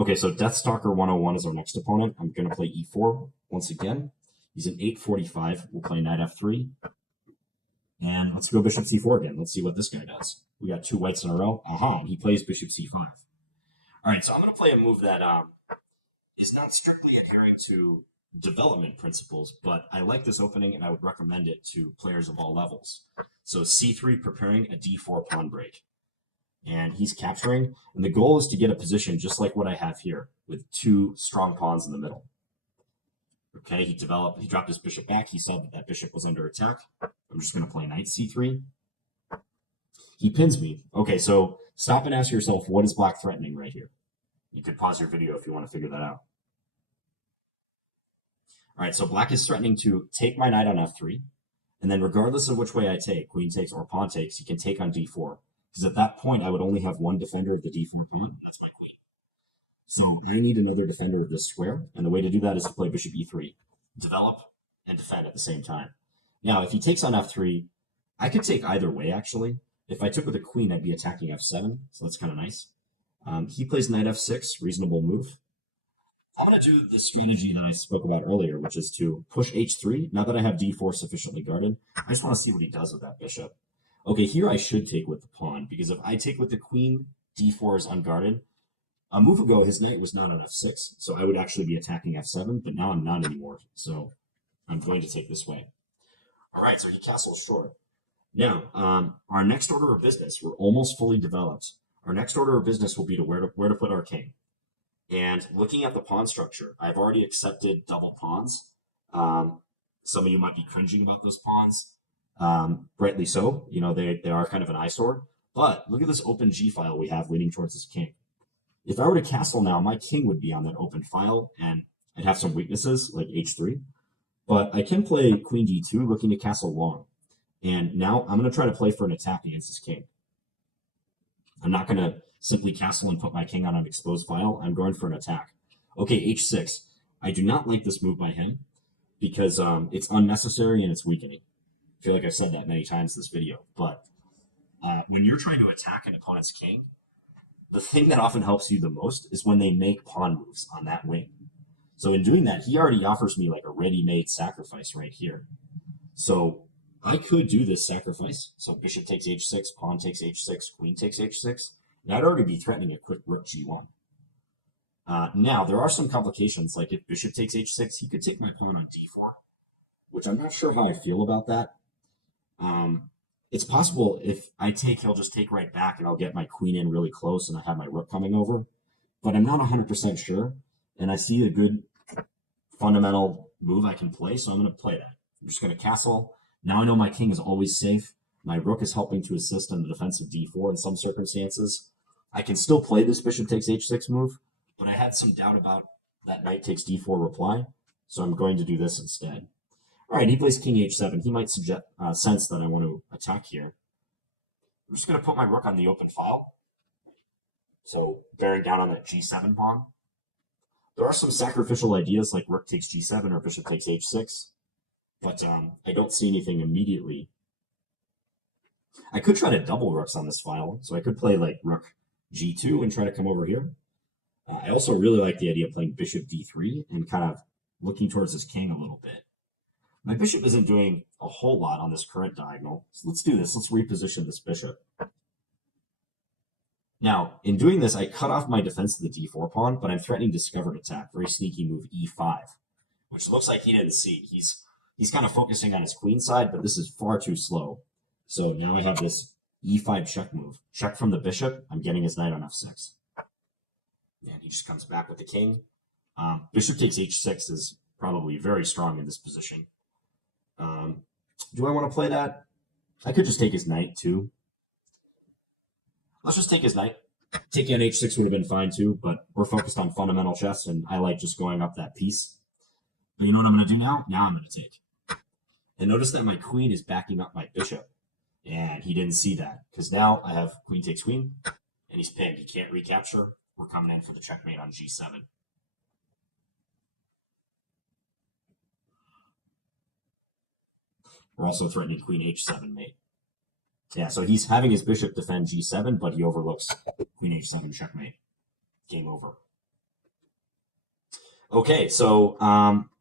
Okay, so Deathstalker 101 is our next opponent. I'm going to play e4 once again. He's an 845. We'll play knight f3. And let's go bishop c4 again. Let's see what this guy does. We got two whites in a row. Aha, he plays bishop c5. All right, so I'm going to play a move that is not strictly adhering to development principles, but I like this opening and I would recommend it to players of all levels. So c3 preparing a d4 pawn break. And he's capturing, and the goal is to get a position just like what I have here, with two strong pawns in the middle. Okay, he dropped his bishop back. He saw that that bishop was under attack. I'm just going to play knight c3. He pins me. Okay, so stop and ask yourself, what is black threatening right here? You could pause your video if you want to figure that out. All right, so black is threatening to take my knight on f3, and then regardless of which way I take, queen takes or pawn takes, he can take on d4. Because at that point, I would only have one defender of the d4 pawn. That's my queen. So I need another defender of this square. And the way to do that is to play bishop e3. Develop and defend at the same time. Now, if he takes on f3, I could take either way, actually. If I took with a queen, I'd be attacking f7. So that's kind of nice. He plays knight f6, reasonable move. I'm going to do the strategy that I spoke about earlier, which is to push h3. Now that I have d4 sufficiently guarded, I just want to see what he does with that bishop. Okay, here I should take with the pawn, because if I take with the queen, d4 is unguarded. A move ago, his knight was not on f6, so I would actually be attacking f7, but now I'm not anymore, so I'm going to take this way. All right, so he castles short. Now, our next order of business, we're almost fully developed. Our next order of business will be to where to put our king. And looking at the pawn structure, I've already accepted double pawns. Some of you might be cringing about those pawns. Rightly so, you know, they are kind of an eyesore. But look at this open G file we have leading towards this king. If I were to castle now, my king would be on that open file, and I'd have some weaknesses like h3. But I can play queen d2, looking to castle long. And now I'm going to try to play for an attack against this king. I'm not going to simply castle and put my king on an exposed file. I'm going for an attack. Okay, h6. I do not like this move by him because it's unnecessary and it's weakening. I feel like I've said that many times in this video, but when you're trying to attack an opponent's king, the thing that often helps you the most is when they make pawn moves on that wing. So in doing that, he already offers me like a ready-made sacrifice right here. So I could do this sacrifice. So bishop takes h6, pawn takes h6, queen takes h6, and I'd already be threatening a quick rook g1. Now, there are some complications, like if bishop takes h6, he could take my pawn on d4, which I'm not sure how I feel about that. It's possible if I take, he'll just take right back and I'll get my queen in really close and I have my rook coming over. But I'm not 100% sure. And I see a good fundamental move I can play, so I'm going to play that. I'm just going to castle. Now I know my king is always safe. My rook is helping to assist in the defense of d4 in some circumstances. I can still play this bishop takes h6 move, but I had some doubt about that knight takes d4 reply, so I'm going to do this instead. All right, he plays king h7. He might sense that I want to attack here. I'm just going to put my rook on the open file. So bearing down on that g7 pawn. There are some sacrificial ideas like rook takes g7 or bishop takes h6, but I don't see anything immediately. I could try to double rooks on this file, so I could play like rook g2 and try to come over here. I also really like the idea of playing bishop d3 and kind of looking towards this king a little bit. My bishop isn't doing a whole lot on this current diagonal, so let's do this. Let's reposition this bishop. Now, in doing this, I cut off my defense of the d4 pawn, but I'm threatening discovered attack. Very sneaky move, e5, which looks like he didn't see. He's kind of focusing on his queen side, but this is far too slow. So now I have this e5 check move. Check from the bishop. I'm getting his knight on f6. And he just comes back with the king. Bishop takes h6 is probably very strong in this position. Do I want to play that? I could just take his knight too. Let's just take his knight. Taking on h6 would have been fine too, but we're focused on fundamental chess, and I like just going up that piece. But you know what I'm going to do now? Now I'm going to take. And notice that my queen is backing up my bishop. And he didn't see that, because now I have queen takes queen, and he's pinned. He can't recapture. We're coming in for the checkmate on g7. We're also threatening queen h7 mate. Yeah, so he's having his bishop defend g7, but he overlooks queen h7 checkmate. Game over. Okay, so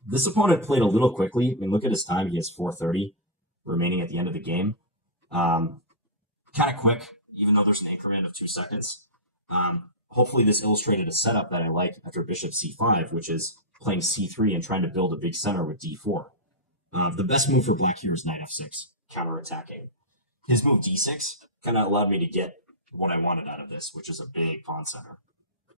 this opponent played a little quickly. I mean, look at his time. He has 4:30 remaining at the end of the game. Kind of quick, even though there's an increment of 2 seconds. Hopefully, this illustrated a setup that I like after bishop c5, which is playing c3 and trying to build a big center with d4. The best move for black here is knight f6, counterattacking. His move d6 kind of allowed me to get what I wanted out of this, which is a big pawn center.